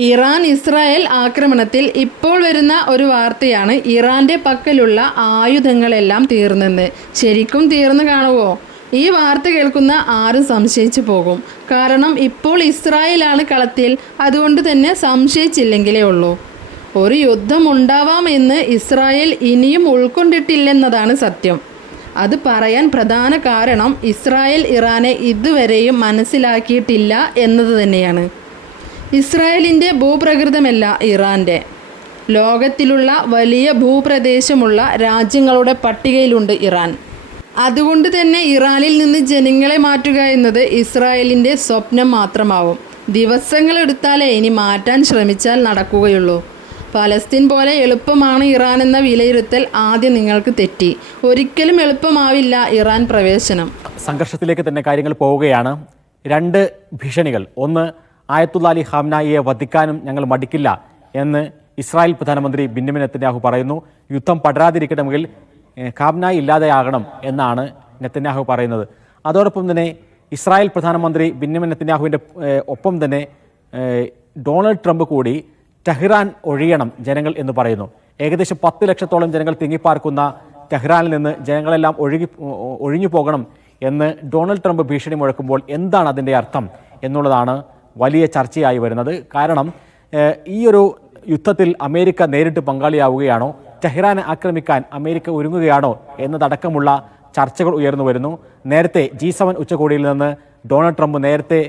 Iran Israel ആക്രമണത്തിൽ ഇപ്പോൾ വരുന്ന ഒരു വാർത്തയാണ് ഇറാന്റെ പക്കലുള്ള ആയുധങ്ങളെല്ലാം തീർന്നെന്ന്. ശരിക്കും തീർന്നു കാണുവോ? ഈ വാർത്ത കേൾക്കുന്ന ആരും സംശയിച്ചു പോകും. കാരണം ഇപ്പോൾ ഇസ്രായേലാണ് കളത്തിൽ. അതുകൊണ്ട് തന്നെ സംശയിച്ചില്ലെങ്കിലേ ഉള്ളൂ. ഒരു യുദ്ധം ഉണ്ടാവാമെന്ന് ഇസ്രായേൽ ഇനിയും ഉൾക്കൊണ്ടിട്ടില്ലെന്നതാണ് സത്യം. അത് പറയാൻ പ്രധാന കാരണം ഇസ്രായേൽ ഇറാനെ ഇതുവരെയും മനസ്സിലാക്കിയിട്ടില്ല എന്നത് തന്നെയാണ്. ഇസ്രായേലിന്റെ ഭൂപ്രകൃതമല്ല ഇറാന്റെ. ലോകത്തിലുള്ള വലിയ ഭൂപ്രദേശമുള്ള രാജ്യങ്ങളുടെ പട്ടികയിലുണ്ട് ഇറാൻ. അതുകൊണ്ട് തന്നെ ഇറാനിൽ നിന്ന് ജനങ്ങളെ മാറ്റുക എന്നത് ഇസ്രായേലിന്റെ സ്വപ്നം മാത്രമാവും. ദിവസങ്ങളെടുത്താലേ ഇനി മാറ്റാൻ ശ്രമിച്ചാൽ നടക്കുകയുള്ളൂ. പലസ്തീൻ പോലെ എളുപ്പമാണ് ഇറാൻ എന്ന വിലയിരുത്തൽ ആദ്യം നിങ്ങൾക്ക് തെറ്റി. ഒരിക്കലും എളുപ്പമാവില്ല ഇറാൻ പ്രവേശനം. സംഘർഷത്തിലേക്ക് തന്നെ കാര്യങ്ങൾ പോവുകയാണ്. രണ്ട് ഭീഷണികൾ. ഒന്ന് ആയത്തുള്ള അലി ഹാംനായിയെ വധിക്കാനും ഞങ്ങൾ മടിക്കില്ല എന്ന് ഇസ്രായേൽ പ്രധാനമന്ത്രി ബിന്യമിൻ നെത്തന്യാഹു പറയുന്നു. യുദ്ധം പടരാതിരിക്കണമെങ്കിൽ ഖാംനായി ഇല്ലാതെയാകണം എന്നാണ് നെത്തന്യാഹു പറയുന്നത്. അതോടൊപ്പം തന്നെ ഇസ്രായേൽ പ്രധാനമന്ത്രി ബിന്യമിൻ നെത്തന്യാഹുവിന്റെ ഒപ്പം തന്നെ ഡൊണാൾഡ് ട്രംപ് കൂടി ടെഹ്റാൻ ഒഴിയണം ജനങ്ങൾ എന്ന് പറയുന്നു. ഏകദേശം പത്ത് ലക്ഷത്തോളം ജനങ്ങൾ തിങ്ങിപ്പാർക്കുന്ന ടെഹ്റാനിൽ നിന്ന് ജനങ്ങളെല്ലാം ഒഴുകി ഒഴിഞ്ഞു പോകണം എന്ന് ഡൊണാൾഡ് ട്രംപ് ഭീഷണി മുഴക്കുമ്പോൾ എന്താണ് അതിന്റെ അർത്ഥം എന്നുള്ളതാണ് വലിയ ചർച്ചയായി വരുന്നത്. കാരണം ഈ ഒരു യുദ്ധത്തിൽ അമേരിക്ക നേരിട്ട് പങ്കാളിയാവുകയാണോ ടെഹ്റാനെ ആക്രമിക്കാൻ അമേരിക്ക ഒരുങ്ങുകയാണോ എന്നതടക്കമുള്ള ചർച്ചകൾ ഉയർന്നു വരുന്നു. നേരത്തെ ജി സെവൻ ഉച്ചകോടിയിൽ നിന്ന് ഡൊണാൾഡ് ട്രംപ് നേരത്തെ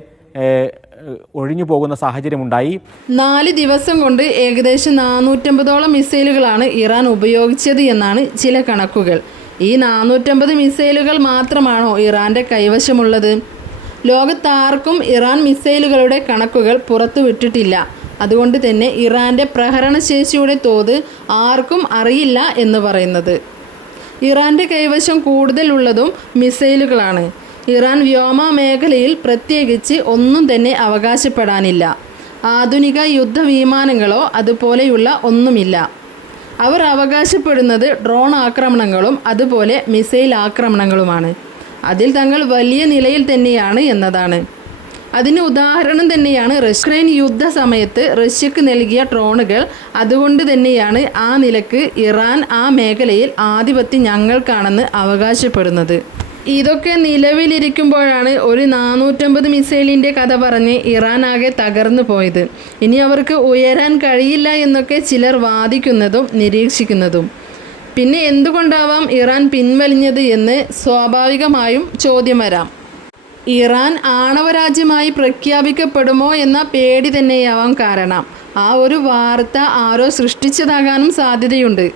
ഒഴിഞ്ഞു പോകുന്ന സാഹചര്യമുണ്ടായി. നാല് ദിവസം കൊണ്ട് ഏകദേശം നാനൂറ്റമ്പതോളം മിസൈലുകളാണ് ഇറാൻ ഉപയോഗിച്ചത് എന്നാണ് ചില കണക്കുകൾ. ഈ നാനൂറ്റമ്പത് മിസൈലുകൾ മാത്രമാണോ ഇറാന്റെ കൈവശമുള്ളത്? ലോകത്താർക്കും ഇറാൻ മിസൈലുകളുടെ കണക്കുകൾ പുറത്തുവിട്ടിട്ടില്ല. അതുകൊണ്ട് തന്നെ ഇറാന്റെ പ്രഹരണശേഷിയുടെ തോത് ആർക്കും അറിയില്ല എന്ന് പറയുന്നത്. ഇറാന്റെ കൈവശം കൂടുതലുള്ളതും മിസൈലുകളാണ്. ഇറാൻ വ്യോമ മേഖലയിൽ പ്രത്യേകിച്ച് ഒന്നും തന്നെ അവകാശപ്പെടാനില്ല. ആധുനിക യുദ്ധവിമാനങ്ങളോ അതുപോലെയുള്ള ഒന്നുമില്ല. അവർ അവകാശപ്പെടുന്നത് ഡ്രോൺ ആക്രമണങ്ങളും അതുപോലെ മിസൈൽ ആക്രമണങ്ങളുമാണ്. അതിൽ തങ്ങൾ വലിയ നിലയിൽ തന്നെയാണ് എന്നതാണ്. അതിന് ഉദാഹരണം തന്നെയാണ് റഷ്യൻ യുദ്ധ സമയത്ത് റഷ്യക്ക് നൽകിയ ഡ്രോണുകൾ. അതുകൊണ്ട് തന്നെയാണ് ആ നിലയ്ക്ക് ഇറാൻ ആ മേഖലയിൽ ആധിപത്യം ഞങ്ങൾക്കാണെന്ന് അവകാശപ്പെടുന്നത്. ഇതൊക്കെ നിലവിലിരിക്കുമ്പോഴാണ് ഒരു നാനൂറ്റമ്പത് മിസൈലിന്റെ കഥ പറഞ്ഞ് ഇറാൻ ആകെ തകർന്നു പോയത്. ഇനി അവർക്ക് ഉയരാൻ കഴിയില്ല എന്നൊക്കെ ചിലർ വാദിക്കുന്നതും നിരീക്ഷിക്കുന്നതും. പിന്നെ എന്തുകൊണ്ടാവാം ഇറാൻ പിൻവലിഞ്ഞത് എന്ന് സ്വാഭാവികമായും ചോദ്യം വരാം. ഇറാൻ ആണവരാജ്യമായി പ്രഖ്യാപിക്കപ്പെടുമോ എന്ന പേടി തന്നെയാവാം കാരണം. ആ ഒരു വാർത്ത ആരോ സൃഷ്ടിച്ചതാകാനും സാധ്യതയുണ്ട്.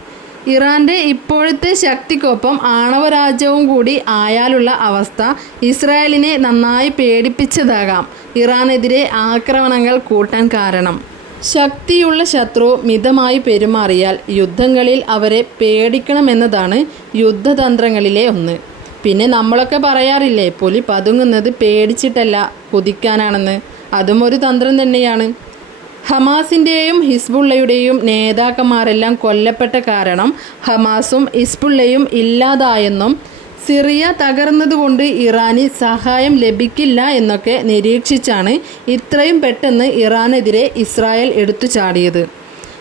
ഇറാന്റെ ഇപ്പോഴത്തെ ശക്തിക്കൊപ്പം ആണവരാജ്യവും കൂടി ആയാലുള്ള അവസ്ഥ ഇസ്രായേലിനെ നന്നായി പേടിപ്പിച്ചതാകാം. ഇറാനെതിരെ ആക്രമണങ്ങൾ കൂട്ടാൻ കാരണം. ശക്തിയുള്ള ശത്രു മിതമായി പെരുമാറിയാൽ യുദ്ധങ്ങളിൽ അവരെ പേടിക്കണമെന്നതാണ് യുദ്ധതന്ത്രങ്ങളിലെ ഒന്ന്. പിന്നെ നമ്മളൊക്കെ പറയാറില്ലേ പുലി പതുങ്ങുന്നത് പേടിച്ചിട്ടല്ല കുതിക്കാനാണെന്ന്. അതും ഒരു തന്ത്രം തന്നെയാണ്. ഹമാസിന്റെയും ഹിസ്ബുള്ളയുടെയും നേതാക്കന്മാരെല്ലാം കൊല്ലപ്പെട്ട കാരണം ഹമാസും ഹിസ്ബുള്ളയും ഇല്ലാതായെന്നും സിറിയ തകർന്നതുകൊണ്ട് ഇറാന് സഹായം ലഭിക്കില്ല എന്നൊക്കെ നിരീക്ഷിച്ചാണ് ഇത്രയും പെട്ടെന്ന് ഇറാനെതിരെ ഇസ്രായേൽ എടുത്തു ചാടിയത്.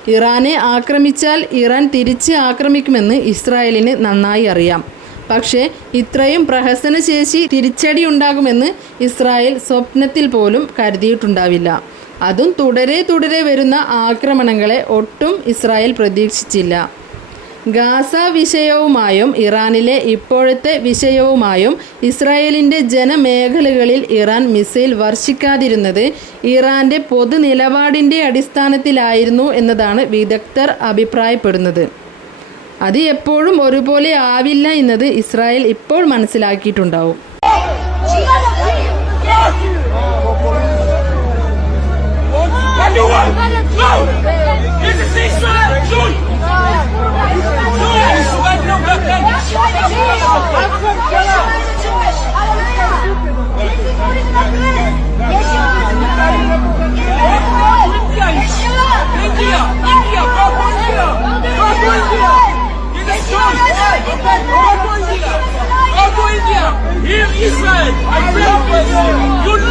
ഇറാനെ ആക്രമിച്ചാൽ ഇറാൻ തിരിച്ച് ആക്രമിക്കുമെന്ന് ഇസ്രായേലിന് നന്നായി അറിയാം. പക്ഷേ ഇത്രയും പ്രഹസനശേഷി തിരിച്ചടി ഉണ്ടാകുമെന്ന് ഇസ്രായേൽ സ്വപ്നത്തിൽ പോലും കരുതിയിട്ടുണ്ടാവില്ല. അതും തുടരെ തുടരെ വരുന്ന ആക്രമണങ്ങളെ ഒട്ടും ഇസ്രായേൽ പ്രതീക്ഷിച്ചില്ല. ഗാസ വിഷയവുമായും ഇറാനിലെ ഇപ്പോഴത്തെ വിഷയവുമായും ഇസ്രായേലിന്റെ ജനമേഖലകളിൽ ഇറാൻ മിസൈൽ വർഷിക്കാതിരുന്നത് ഇറാന്റെ പൊതു നിലപാടിന്റെ അടിസ്ഥാനത്തിലായിരുന്നു എന്നതാണ് വിദഗ്ധർ അഭിപ്രായപ്പെടുന്നത് അത് എപ്പോഴും ഒരുപോലെ ആവില്ല എന്നത് ഇസ്രായേൽ ഇപ്പോൾ മനസ്സിലാക്കിയിട്ടുണ്ടാവും No! This is Israel! Israel! I, I love Israel! You